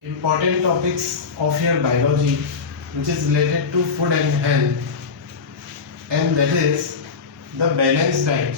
important topics of your biology which is related to food and health, and that is the balanced diet.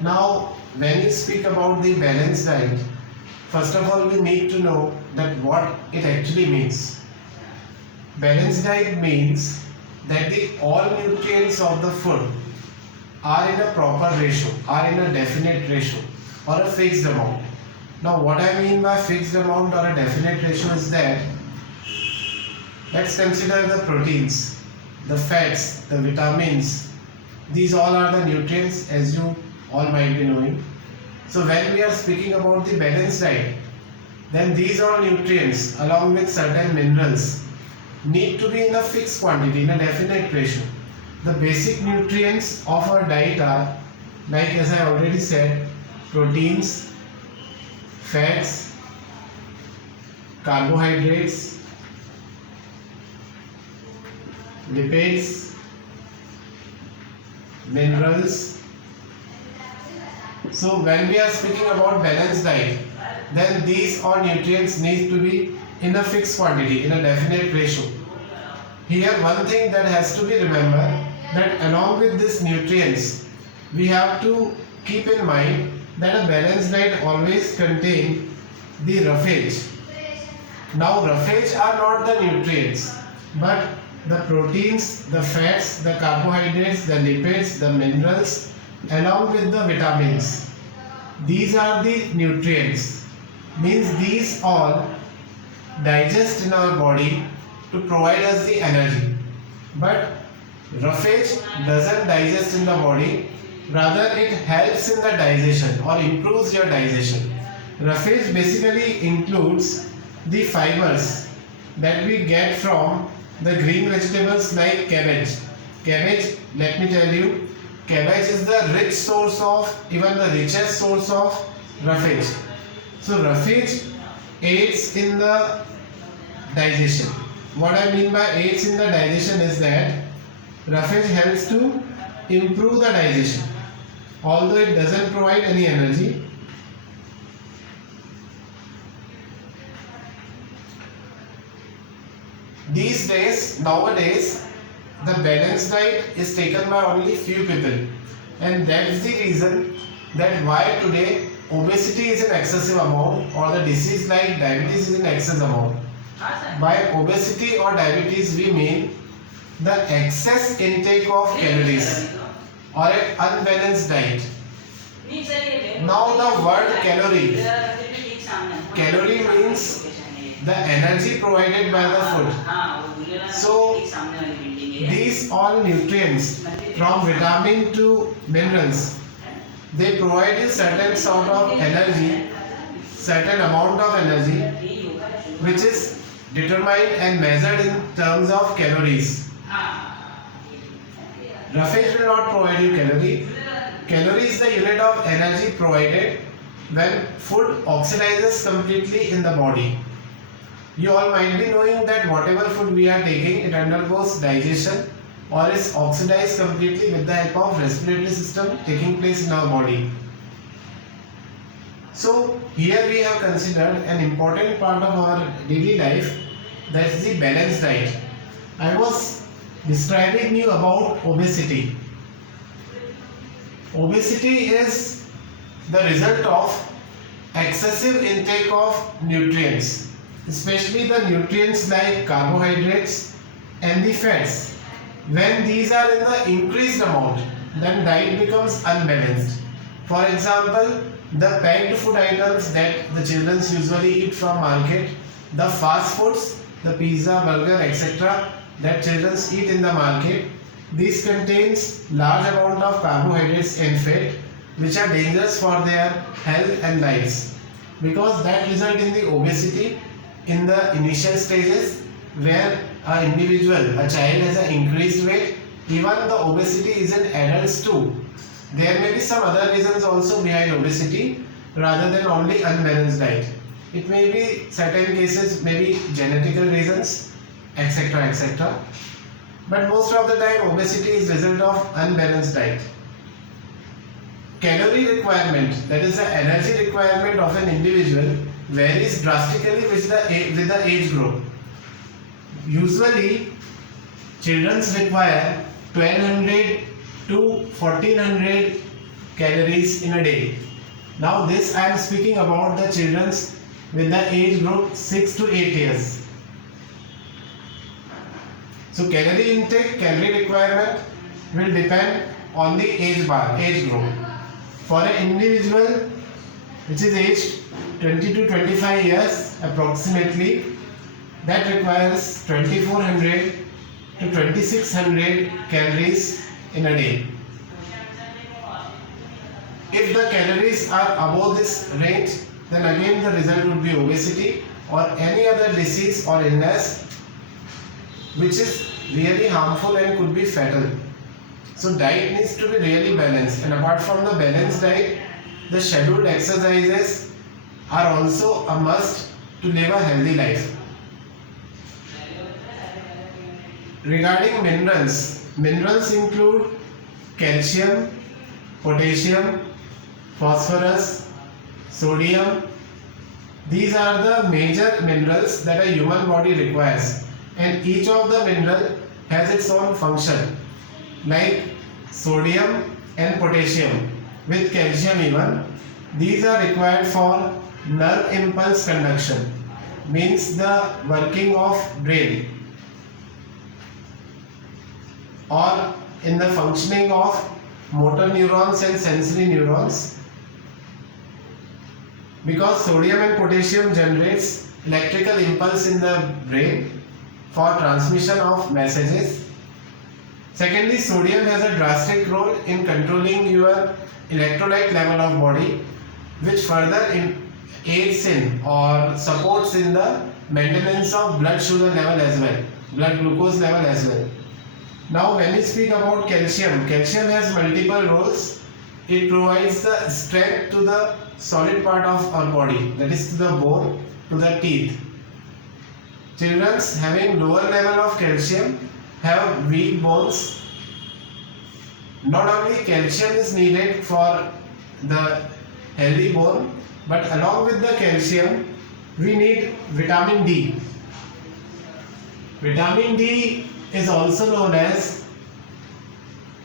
Now when we speak about the balanced diet, first of all we need to know that what it actually means. Balanced diet means that the all nutrients of the food are in a proper ratio, are in a definite ratio or a fixed amount. Now what I mean by fixed amount or a definite ratio is that let's consider the proteins, the fats, the vitamins. These all are the nutrients, as you all might be knowing. So when we are speaking about the balanced diet, then these all nutrients along with certain minerals need to be in a fixed quantity, in a definite ratio. The basic nutrients of our diet are, like as I already said, proteins, fats, carbohydrates, lipids, minerals. So when we are speaking about balanced diet, then these all nutrients need to be in a fixed quantity, in a definite ratio. Here one thing that has to be remembered, that along with these nutrients, we have to keep in mind that a balanced diet always contains the roughage. Now roughage are not the nutrients, but the proteins, the fats, the carbohydrates, the lipids, the minerals, along with the vitamins. These are the nutrients. Means these all digest in our body to provide us the energy. But roughage doesn't digest in the body, rather it helps in the digestion or improves your digestion. Roughage basically includes the fibers that we get from the green vegetables like cabbage. Cabbage, let me tell you, cabbage is the rich source of, even the richest source of roughage. So roughage aids in the digestion. What I mean by aids in the digestion is that roughage helps to improve the digestion. Although it doesn't provide any energy, these days, nowadays, the balanced diet is taken by only few people, and that's the reason that why today obesity is in excessive amount or the disease like diabetes is in excess amount. By obesity or diabetes we mean the excess intake of calories or an unbalanced diet. Now the word calorie means the energy provided by the food. So these all nutrients from vitamin to minerals, they provide you certain sort of energy, certain amount of energy which is determined and measured in terms of calories. Roughage will not provide you calorie. Calorie is the unit of energy provided when food oxidizes completely in the body. You all might be knowing that whatever food we are taking, it undergoes digestion or is oxidized completely with the help of respiratory system taking place in our body. So here we have considered an important part of our daily life, that is the balanced diet. I was describing you about obesity. Obesity is the result of excessive intake of nutrients, especially the nutrients like carbohydrates and the fats. When these are in the increased amount, then diet becomes unbalanced. For example, the packed food items that the children usually eat from market, the fast foods, the pizza, burger, etc. that children eat in the market, these contains large amount of carbohydrates and fat which are dangerous for their health and lives, because that result in the obesity in the initial stages where an individual, a child has an increased weight. Even the obesity is in adults too. There may be some other reasons also behind obesity rather than only unbalanced diet. It may be certain cases, maybe genetical reasons, etc. etc. but most of the time obesity is result of unbalanced diet. Calorie requirement, that is the energy requirement of an individual, varies drastically with the age group. Usually, children require 1200 to 1400 calories in a day. Now this I am speaking about the children with the age group 6 to 8 years. So calorie intake, calorie requirement will depend on the age group. For an individual which is aged 20 to 25 years approximately, that requires 2400 to 2600 calories in a day. If the calories are above this range, then again the result would be obesity or any other disease or illness which is really harmful and could be fatal. So diet needs to be really balanced, and apart from the balanced diet, the scheduled exercises are also a must to live a healthy life. Regarding minerals include calcium, potassium, phosphorus, sodium. These are the major minerals that a human body requires, and each of the mineral has its own function. Like sodium and potassium with calcium even, these are required for nerve impulse conduction, means the working of brain, or in the functioning of motor neurons and sensory neurons, because sodium and potassium generates electrical impulse in the brain for transmission of messages. Secondly, sodium has a drastic role in controlling your electrolyte level of body, which further aids in or supports in the maintenance of blood sugar level as well, blood glucose level as well. Now when we speak about calcium has multiple roles. It provides the strength to the solid part of our body, that is to the bone, to the teeth. Children having lower level of calcium have weak bones. Not only calcium is needed for the healthy bone, but along with the calcium we need vitamin D. Vitamin D is also known as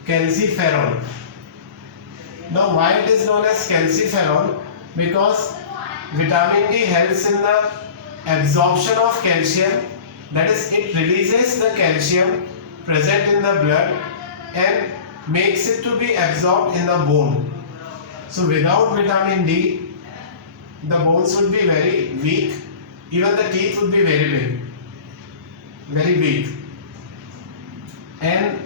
calciferol. Now why it is known as calciferol? Because vitamin D helps in the absorption of calcium, that is, it releases the calcium present in the blood and makes it to be absorbed in the bone. So without vitamin D, the bones would be very weak, even the teeth would be very big, very weak. And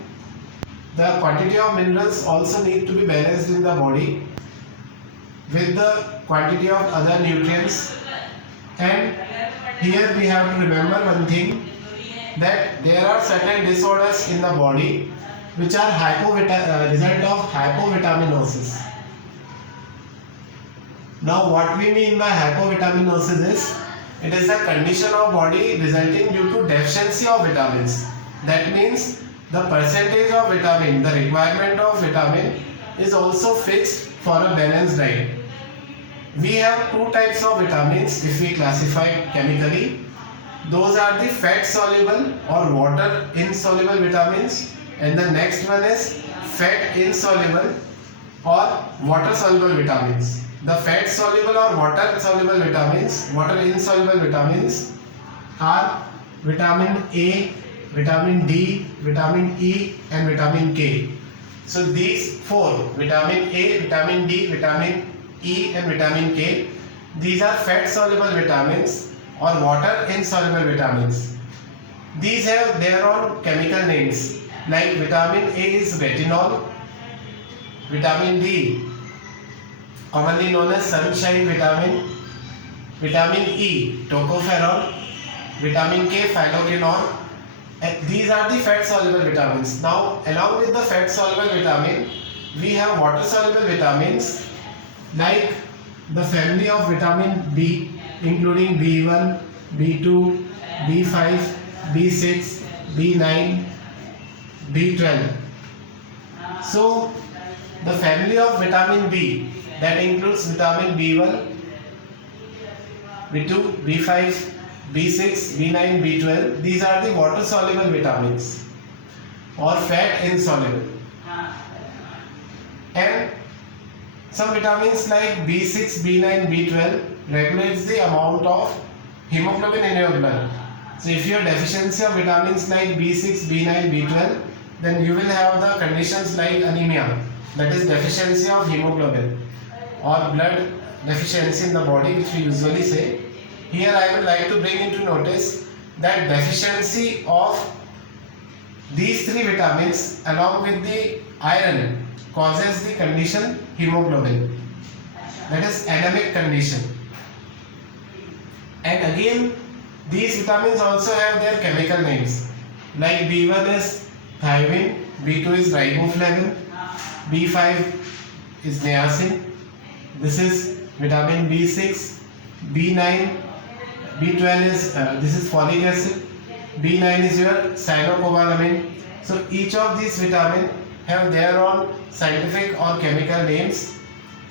the quantity of minerals also need to be balanced in the body with the quantity of other nutrients. And here we have to remember one thing, that there are certain disorders in the body which are result of hypovitaminosis. Now what we mean by hypovitaminosis is, it is a condition of body resulting due to deficiency of vitamins. That means the percentage of vitamin, the requirement of vitamin is also fixed for a balanced diet. We have two types of vitamins if we classify chemically. Those are the fat soluble or water insoluble vitamins, and the next one is fat insoluble or water soluble vitamins. The fat soluble or water soluble vitamins, water insoluble vitamins are vitamin A, vitamin D, vitamin E and vitamin K. So these four, vitamin A, vitamin D, vitamin E and vitamin K, these are fat soluble vitamins or water insoluble vitamins. These have their own chemical names, like vitamin A is retinol, vitamin D commonly known as sunshine vitamin, vitamin E tocopherol, vitamin K phylloquinone. And these are the fat soluble vitamins. Now along with the fat soluble vitamin, we have water soluble vitamins like the family of vitamin B, including B1, B2, B5, B6, B9, B12. So the family of vitamin B, that includes vitamin B1, B2, B5, B6, B9, B12. These are the water soluble vitamins or fat insoluble. And some vitamins like B6, B9, B12 regulates the amount of hemoglobin in your blood. So if you have deficiency of vitamins like B6, B9, B12, then you will have the conditions like anemia, that is deficiency of hemoglobin or blood deficiency in the body, which we usually say. Here I would like to bring into notice that deficiency of these three vitamins along with the iron causes the condition hemoglobin, that is anemic condition. And again, these vitamins also have their chemical names, like B1 is thiamine, B2 is riboflavin, B5 is niacin, this is vitamin B6, B9, B12 is this is folic acid, B9 is your cyanocobalamin. So each of these vitamins have their own scientific or chemical names,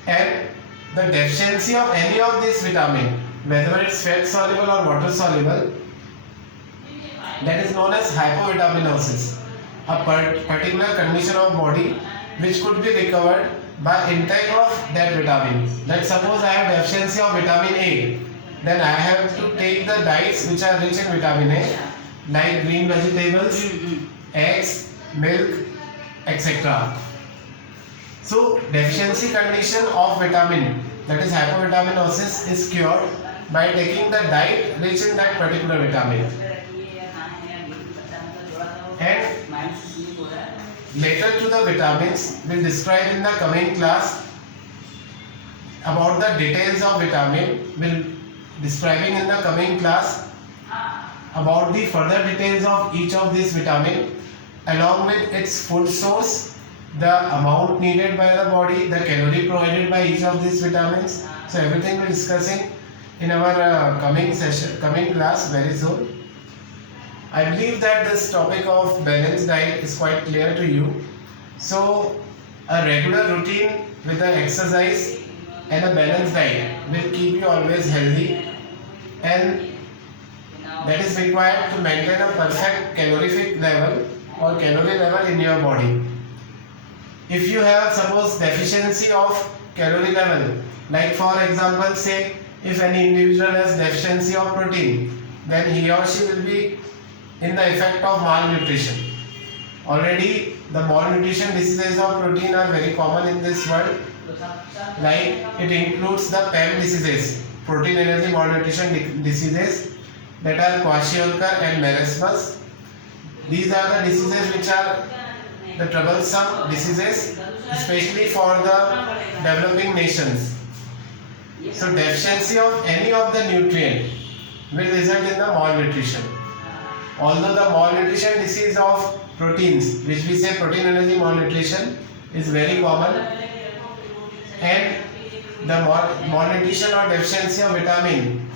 and the deficiency of any of these vitamin, whether it's fat soluble or water soluble, that is known as hypovitaminosis, a particular condition of body which could be recovered by intake of that vitamin. Let's suppose I have deficiency of vitamin A, then I have to take the diets which are rich in vitamin A, like green vegetables, eggs, milk, etc. So deficiency condition of vitamin, that is hypovitaminosis, is cured by taking the diet rich in that particular vitamin. And later to the vitamins, we'll describe in the coming class about the details of vitamin. We'll describing in the coming class about the further details of each of these vitamin along with its food source, the amount needed by the body, the calorie provided by each of these vitamins. So everything we're discussing in our coming class very soon. I believe that this topic of balanced diet is quite clear to you. So a regular routine with the exercise and a balanced diet will keep you always healthy, and that is required to maintain a perfect calorific level or calorie level in your body. If you have suppose deficiency of calorie level, like for example say if any individual has deficiency of protein, then he or she will be in the effect of malnutrition. Already the malnutrition diseases of protein are very common in this world, like it includes the PEM diseases, protein energy malnutrition diseases, that are kwashiorkor and marasmus. These are the diseases which are the troublesome diseases, especially for the developing nations. So deficiency of any of the nutrient will result in the malnutrition. Although the malnutrition disease of proteins, which we say protein energy malnutrition, is very common, and the malnutrition or deficiency of vitamin,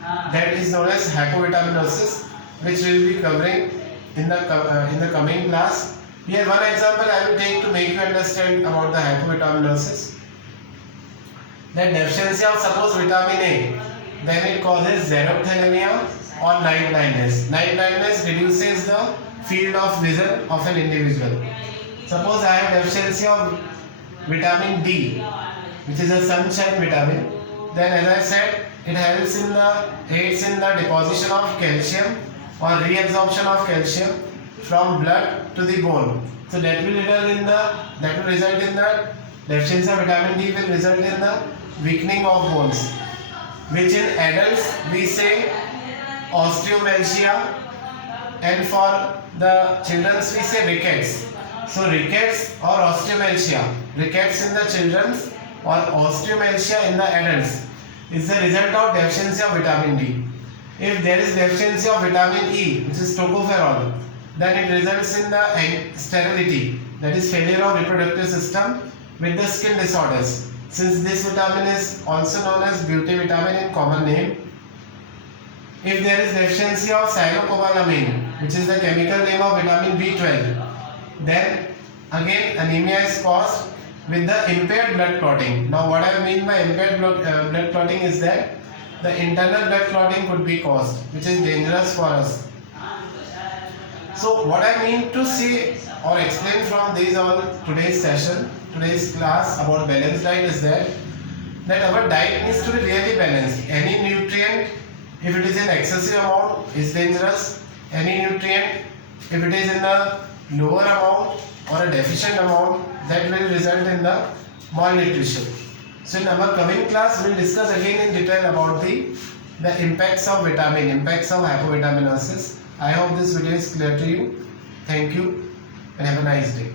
that is known as hypovitaminosis, which we will be covering in the coming class. Here one example I will take to make you understand about the hypovitaminosis. That deficiency of suppose vitamin A, then it causes xerophthalmia or night blindness. Night blindness reduces the field of vision of an individual. Suppose I have deficiency of vitamin D, which is a sunshine vitamin, then as I said, it helps in aids in the deposition of calcium or reabsorption of calcium from blood to the bone. So that will result in the deficiency of vitamin D will result in the weakening of bones, which in adults we say osteomalgia, and for the children we say rickets. So rickets or osteomalgia, rickets in the children or osteomalgia in the adults, is the result of deficiency of vitamin D. If there is deficiency of vitamin E, which is tocopherol, then it results in the sterility, that is failure of reproductive system with the skin disorders. Since this vitamin is also known as beauty vitamin in common name. If there is deficiency of cyanocobalamin, which is the chemical name of vitamin B12, Then again anemia is caused with the impaired blood clotting. Now what I mean by impaired blood clotting is that the internal blood clotting could be caused, which is dangerous for us. So what I mean to say or explain from these all today's session, today's class about balanced diet is that our diet needs to be really balanced. Any nutrient, if it is in excessive amount, is dangerous. Any nutrient, if it is in a lower amount or a deficient amount, that will result in the malnutrition. So in our coming class, we will discuss again in detail about the impacts of vitamin, impacts of hypovitaminosis. I hope this video is clear to you. Thank you and have a nice day.